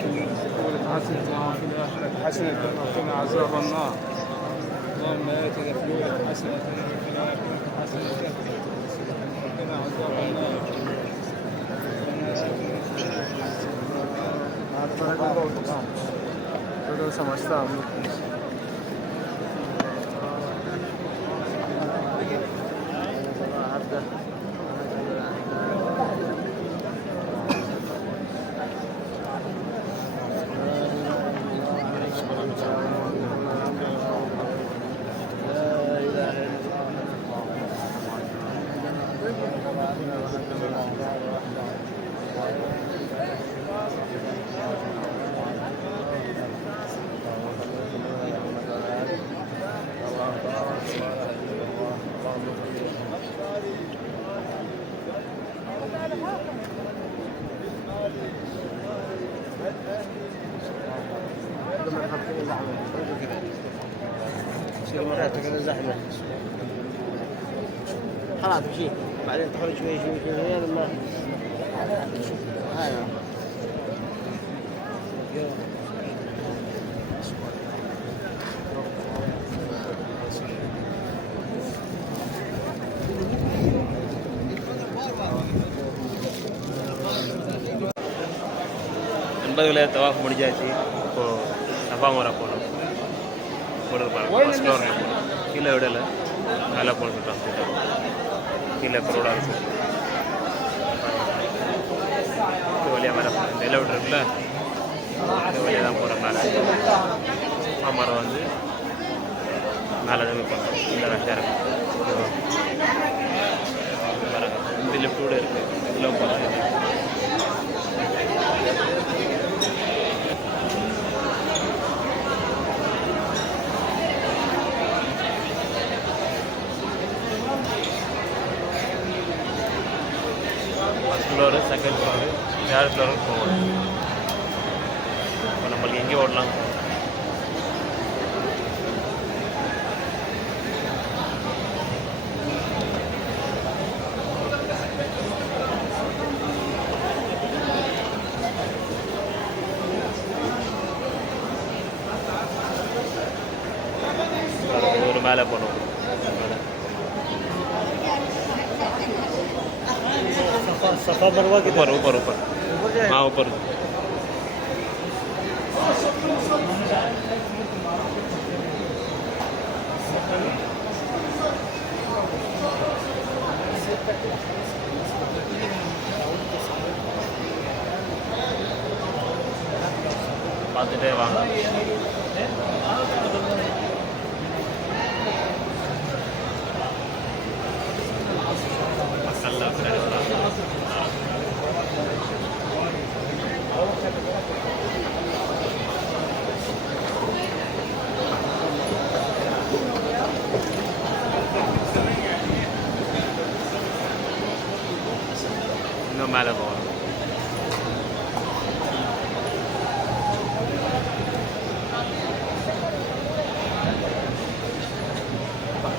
في الحسنة وفي الآخرة حسنة وقنا عذاب النار. اللهم آتنا في الأولى حسنة وفي الآخرة حسنة وقنا عذاب النار. Todo समझता हूँ كذا زحمة خلاص مشي بعدين تخرج شوي شوي لما هاي நண்பர்களே தவாஃப் முடிஞ்சாச்சு. இப்போது சஃபா மரா போகணும். ஃபர்ஸ்ட் ஃப்ளோரில் கீழே விடலை, மேலே போட்டுருக்கான். கீழே க்ரௌடாக இருக்கும். இது வழியாக மேலே போகிறேன். நில விட்டுருக்குல்ல, இது வழியாக தான் போகிறேன். மேலே சஃபா மரம் வந்து மேலே தான் போகிறோம். கீழே ரஷ்ஷாக இருக்குது. இந்த லிஃப்ட் கூட இருக்குது. இதில் போகிறேன். First floor, second floor, third ஃப்ளோருக்கு போகணும். இப்போ நம்மளுக்கு எங்கே ஓடலாம்? ஒரு மேலே போகணும். सफा मरवा के ऊपर ऊपर ऊपर हाँ ऊपर பார்த்துட்டே வாங்க. இன்னும் மேலே போகணும்.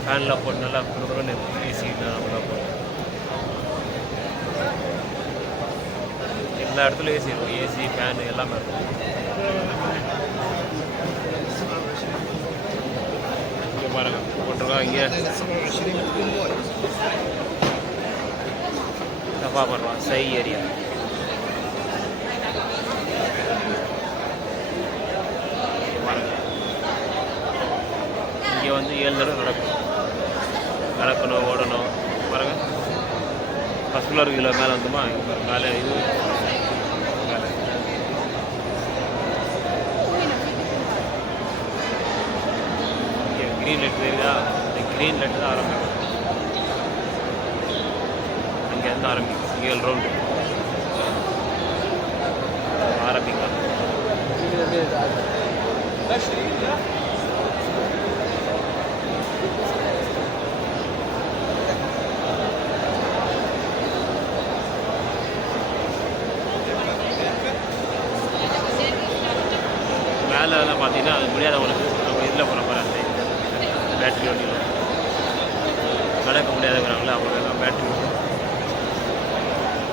ஃபேனில் போட்டு நல்லா குடுக்குறோன்னு ஏசி நல்லா போடும். எல்லா இடத்துலையும் ஏசி இருக்கும். ஏசி ஃபேனு எல்லாமே இருக்கும். இங்கே பாருங்கள் போட்டிருக்கோம். இங்கே சஃபா மர்வா சை ஏரியா. இங்கே வந்து 7 தடவை நடக்கணும் ஓடணும். பாருங்கள் ஃபஸ்ட் ஃப்ளோர் கீழே மேலே வந்துமா, மேலே இது மேலே க்ரீன் லைட் தெரியுதா? இந்த க்ரீன் லைட் தான் ஆரம்பிக்கும். இங்கேருந்து ஆரம்பிக்கும். 7 ரவுண்டு ஆரம்பிக்கலாம். மேலே பார்த்தீங்கன்னா அது முடியாதவங்களுக்கு நம்ம இதில் போகிற மாதிரி அந்த பேட்டரி வண்டியில் நடக்க முடியாதுங்கிறாங்களே அவங்களுக்கெல்லாம் பேட்டரி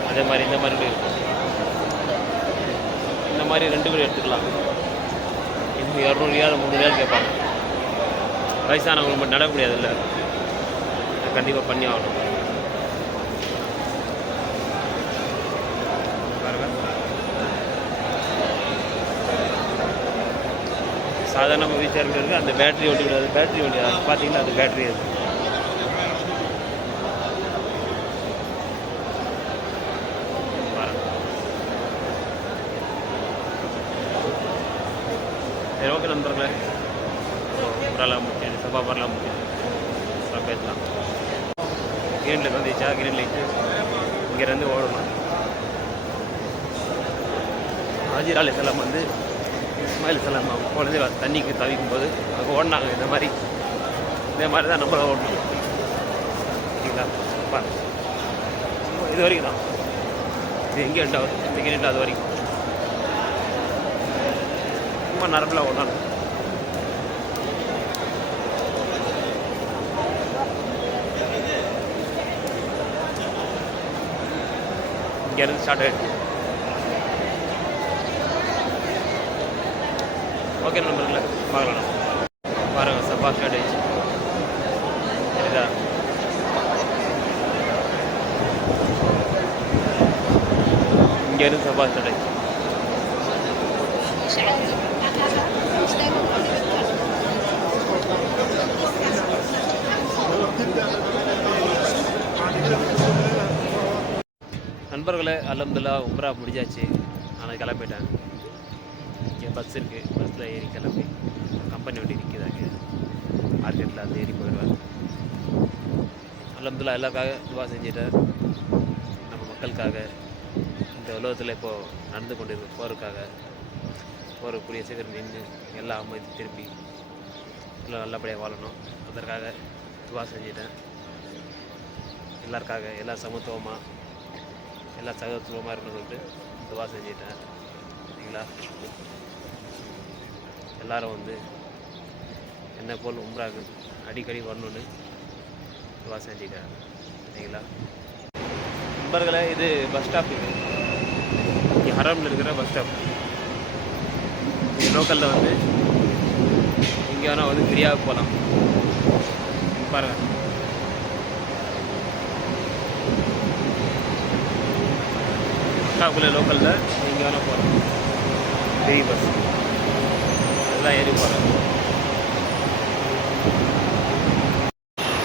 அதே மாதிரி இந்த மாதிரி இருக்கும். இந்த மாதிரி 2 பேர் எடுத்துக்கலாம். இது 200 ரியால் 300 ரியால் கேட்பாங்க. வயசானவங்களுக்கு மட்டும் நட முடியாது இல்லை, கண்டிப்பாக பண்ணி ஆகணும். சாதாரண வீச்சர் இருக்குது, அந்த பேட்டரி ஓட்டி விடாது. பேட்டரி வண்டி அது பார்த்தீங்கன்னா அது பேட்டரி அது. சரி, ஓகே நண்பர்களே, உங்களால் முடிச்சு சபாபரெலாம் முடிச்சு பேசலாம். கிரீன் லைட் வந்துச்சா, கிரீன் லைட்டு இங்கேருந்து ஓடணும். ஹாஜிர் அலைஹிஸ்ஸலாம் வந்து இஸ்மாயில் சலாம் குழந்தை தண்ணிக்கு தவிக்கும் போது அங்கே ஓடினாங்க. இதே மாதிரி தான் நம்மளும் ஓடணும். சரிங்களா? இது வரைக்கும் தான். இது எங்கே எண்டாவது இந்த கிணட்டு அது வரைக்கும் ரொம்ப நரம்பில் ஓடணும். இங்கேருந்து ஸ்டார்ட் ஆகிடுச்சு. ஓகே நண்பர்களே, பார்க்கலாம். பாருங்கள், சப்பா ஸ்டார்ட் ஆகிடுச்சு. சரிதா? இங்கேருந்து சப்பா ஸ்டார்ட் ஆகிடுச்சு. நண்பர்களே, அல்ஹம்துலில்லாஹ் உம்ரா முடிஞ்சாச்சு. நான் கிளம்பிட்டேன். இங்கே பஸ் இருக்குது, பஸ்ஸில் ஏறி கிளம்பி கம்பெனி வண்டி நிற்கிதாங்க மார்க்கெட்டில், அது ஏறி போயிடுவேன். அல்ஹம்துலில்லாஹ் எல்லாருக்காக துவா செஞ்சுட்டேன். நம்ம மக்களுக்காக, இந்த உலகத்தில் இப்போது நடந்து கொண்டிருக்க போருக்குரிய சீக்கிரம் நின்று எல்லாம் அமைதி திருப்பி எல்லாம் நல்லபடியாக வாழணும். அதற்காக துவா செஞ்சுட்டேன். எல்லாருக்காக எல்லாம் சமத்துவமாக எல்லாம் சகத்துவமாக இருக்கணும்னு சொல்லிட்டு துவா செஞ்சுட்டேன். சரிங்களா? எல்லோரும் வந்து என்னை போல் உம்ராக்கு அடிக்கடி வரணுன்னு துவா செஞ்சுட்டேன். சரிங்களா நண்பர்களே? இது பஸ் ஸ்டாப். இங்கே ஹரமில் இருக்கிற பஸ் ஸ்டாப். இங்கே லோக்கலில் வந்து இங்கே வேணால் வந்து ஃப்ரீயாக போகலாம். பாருங்கள், ஸ்டாப்புக்குள்ளே லோக்கலில் இங்கே வேணால் போகிறோம். ஃப்ரீ பஸ் எல்லாம் ஏறி போகிறோம்.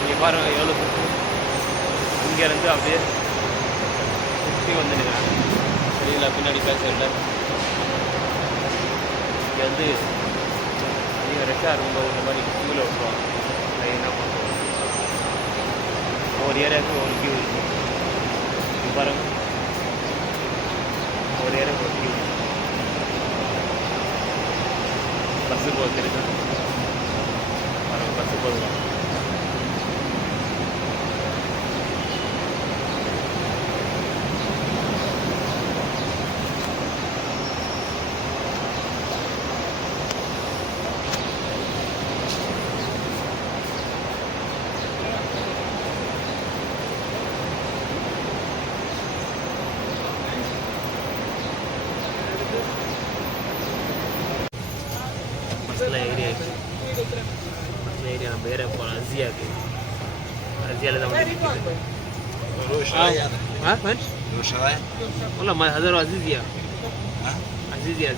இங்கே பாருங்கள் எவ்வளோ சுற்று. இங்கேருந்து அப்படியே சுற்றி வந்து நிற்கிறேன். சரிங்களா? பின்னாடி பேசல இங்கே வந்து அதிகம் ரெக்காக இருக்கும்போது இந்த மாதிரி கியூவில் விட்டுருவாங்க. லைனாக பண்ணுவோம். ஒவ்வொரு ஏரியாவுக்கு ஒரு கியூ இருக்கும். பாருங்கள், ஒரு ஏரியாவுக்கு ஒரு கியூ. பஸ்ஸுக்கு வந்துருக்கேன். பாருங்கள், பஸ்ஸு போதும். பஸ்ஸில் ஏரியா நம்ம ஏரியா போகலாம். அசியாவுக்கு அசியாவில் தான் வந்து والله ما هذا عزيزية عزيزية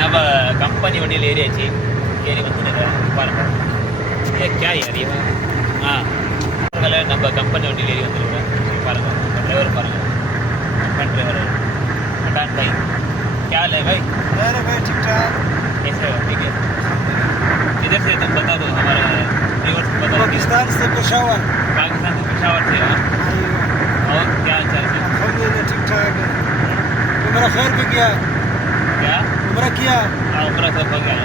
நம்ம கம்பெனி வண்டியில் ஏறியாச்சு. ஏறி வந்து பாருங்கள் क्या यार ये நம்ம கம்பெனி வண்டியில் ஏறி வந்துருக்கோம். பாருங்கள், ड्राइवर பாருங்கள், कम्पनी ड्राइवर अटान भाई क्या ले भाई? अरे भाई ठीक ठाक। कैसे हो? ठीक है। इधर से तुम बता दो, हमारे व्यूअर्स को बता दो। पाकिस्तान से पेशावर से। और क्या हाल चाल है? अल्हम्दुलिल्लाह ठीक ठाक है। उम्रा खैर भी किया? क्या उम्रा किया? हाँ, उम्रा सब हो गया।